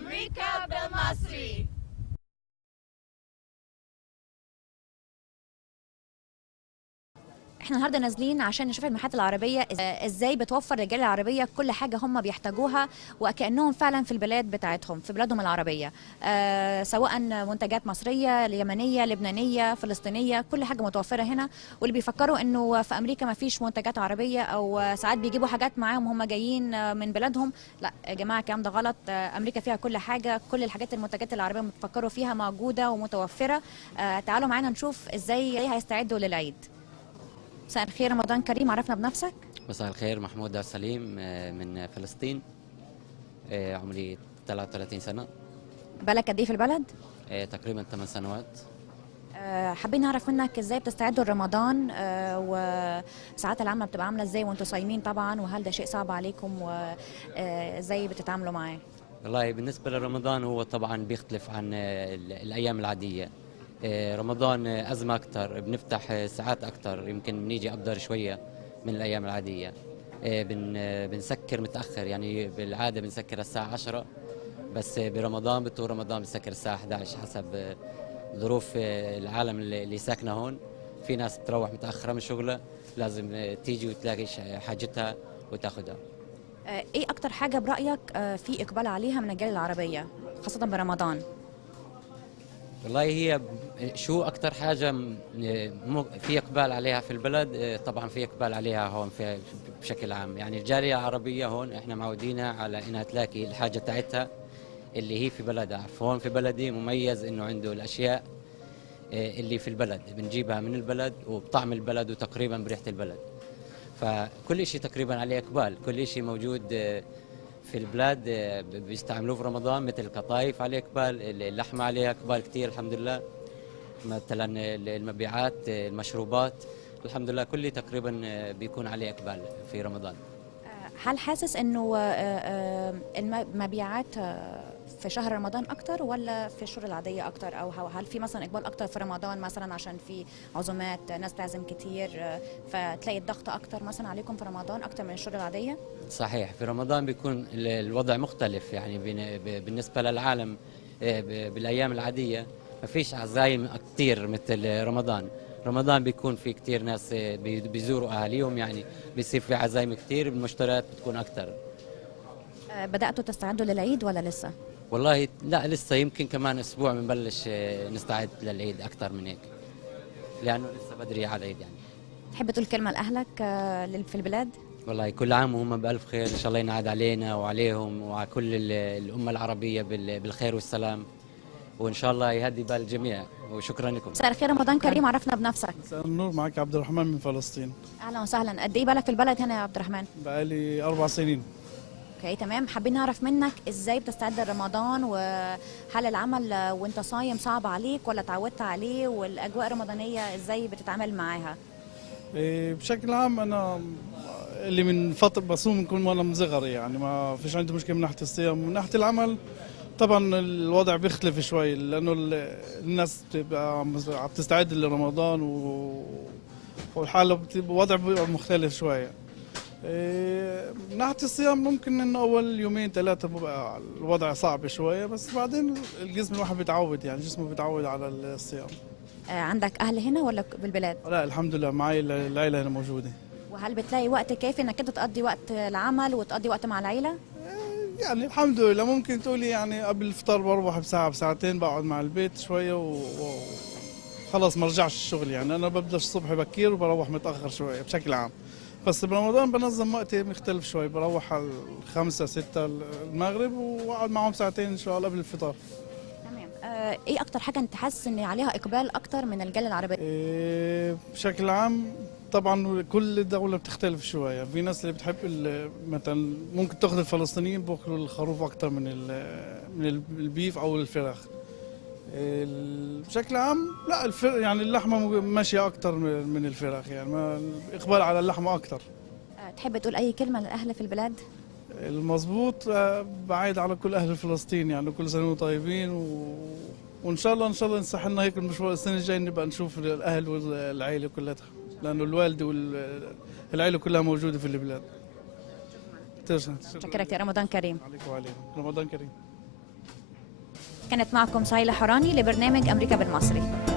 أمريكا بالمصري. احنا النهارده نازلين عشان نشوف المحلات العربيه ازاي بتوفر للرجال العربيه كل حاجه هم بيحتاجوها، وكانهم فعلا في البلاد بتاعتهم في بلادهم العربيه. سواء منتجات مصريه، يمنيه، لبنانيه، فلسطينيه، كل حاجه متوفره هنا. واللي بيفكروا انه في امريكا ما فيش منتجات عربيه او ساعات بيجيبوا حاجات معاهم هم جايين من بلادهم، لا يا جماعه الكلام ده غلط. امريكا فيها كل حاجه، كل الحاجات المنتجات العربيه بتفكروا فيها موجوده ومتوفره. تعالوا معانا نشوف ازاي هيستعدوا للعيد. مساء الخير، رمضان كريم، عرفنا بنفسك. مساء الخير، محمود عبد السليم من فلسطين. عمري 33 سنة. بالك قد ايه في البلد؟ تقريبا 8 سنوات. حابين نعرف منك ازاي بتستعدوا لرمضان، وساعات العمل بتبقى عامله ازاي وانتم صايمين طبعا، وهل ده شيء صعب عليكم وازاي بتتعاملوا معاه؟ والله بالنسبة لرمضان هو طبعا بيختلف عن الأيام العادية. رمضان أزمة أكتر، بنفتح ساعات أكتر، يمكن بنيجي أقدر شوية من الأيام العادية. بنسكر متأخر، يعني بالعادة بنسكر الساعة 10، بس برمضان بطول رمضان بنسكر الساعة 11 حسب ظروف العالم اللي ساكنة هون. في ناس بتروح متأخرة من شغلها، لازم تيجي وتلاقي حاجتها وتاخدها. ايه اكتر حاجه برايك في اقبال عليها من الرجال العربيه خاصه برمضان؟ والله هي شو أكتر حاجة في إقبال عليها في البلد. طبعا في إقبال عليها هون بشكل عام، يعني الجالية العربية هون إحنا معودينها على إنها تلاقي الحاجة تاعتها اللي هي في بلدها. فهون في بلدي مميز إنه عنده الأشياء اللي في البلد بنجيبها من البلد وبطعم البلد وتقريبا بريحة البلد. فكل شيء تقريبا عليه إقبال، كل شيء موجود في البلاد بيستعملوه في رمضان، مثل القطايف عليه إقبال، اللحمة عليها إقبال كثير الحمد لله. مثلا المبيعات، المشروبات، الحمد لله كل تقريبا بيكون عليه إقبال في رمضان. هل حاسس انه المبيعات في شهر رمضان اكتر ولا في الشهور العاديه اكتر، او هل في مثلا اقبال اكتر في رمضان مثلا عشان في عزومات ناس تعزم كتير، فتلاقي الضغط اكتر مثلا عليكم في رمضان اكتر من الشهور العاديه؟ صحيح، في رمضان بيكون الوضع مختلف، يعني بالنسبة للعالم. بالأيام العادية ما فيش عزايم كتير مثل رمضان. رمضان بيكون في كتير ناس بيزوروا أهاليهم، يعني بيصير في عزايم كتير، المشتريات بتكون أكتر. بدأتوا تستعدوا للعيد ولا لسه؟ والله لا لسه، يمكن كمان أسبوع بنبلش نستعد للعيد أكتر من هيك، لأنه لسه بدري على العيد يعني. تحب تقول كلمة لأهلك في البلاد؟ والله كل عام وهم بألف خير، إن شاء الله ينعاد علينا وعليهم وعلى كل الأمة العربية بالخير والسلام، وإن شاء الله يهدي بال الجميع، وشكرا لكم. مساء الخير، رمضان كريم، عرفنا بنفسك. مساء النور، معك عبد الرحمن من فلسطين. أهلا وسهلا، قد إيه بالك في البلد هنا يا عبد الرحمن؟ بقالي 4 سنين. اوكي تمام، حابين نعرف منك ازاي بتستعد لرمضان، وهل العمل وانت صايم صعب عليك ولا اتعودت عليه، والاجواء الرمضانيه ازاي بتتعامل معاها؟ بشكل عام أنا اللي من فترة بصوم من وأنا من صغري، يعني ما فيش عندي مشكلة من ناحية الصيام. من ناحية العمل طبعا الوضع بيختلف شوي، لأنه الناس بتبقى عم تستعد لرمضان والحالة الوضع بيبقى مختلف شوية. من ناحية الصيام ممكن إنه أول يومين 3 بيبقى الوضع صعب شوية، بس بعدين الجسم الواحد بيتعود، يعني جسمه بيتعود على الصيام. عندك اهل هنا ولا بالبلاد؟ لا الحمد لله، معي العيلة هنا موجودة. وهل بتلاقي وقت كافي انك انت تقضي وقت العمل وتقضي وقت مع العيله؟ يعني الحمد لله، ممكن تقولي يعني قبل الفطار بروح بساعة بساعتين، بقعد مع البيت شوية وخلاص ما رجعش الشغل. يعني أنا ببدأ الصبح بكير وبروح متأخر شوية بشكل عام، بس برمضان بنظم وقتي مختلف شوي، بروح على 5 6 المغرب وأقعد معهم ساعتين إن شاء الله قبل الفطار. تمام. ايه اكتر حاجه انت حاسس ان عليها اقبال اكتر من الرجال العربيه؟ بشكل عام طبعا كل دولة بتختلف شوية. في ناس اللي بتحب مثلا ممكن تاخذ الفلسطينيين بياكلوا الخروف أكتر من البيف أو الفراخ. بشكل عام لا، يعني اللحمة ماشية أكتر من الفراخ، يعني ما إقبال على اللحمة أكتر. تحب تقول اي كلمه للاهل في البلاد؟ المظبوط، بعيد على كل أهل فلسطين، يعني كل سنة وانتم طيبين وإن شاء الله ينصح لنا هيك المشوار السنة الجاية نبقى نشوف الأهل والعائلة كلها، لأنه الوالدة والعائلة كلها موجودة في البلاد. شكرا. رمضان كريم. عليكم وعليكم، رمضان كريم. كانت معكم سهيلة حراني لبرنامج أمريكا بالمصري.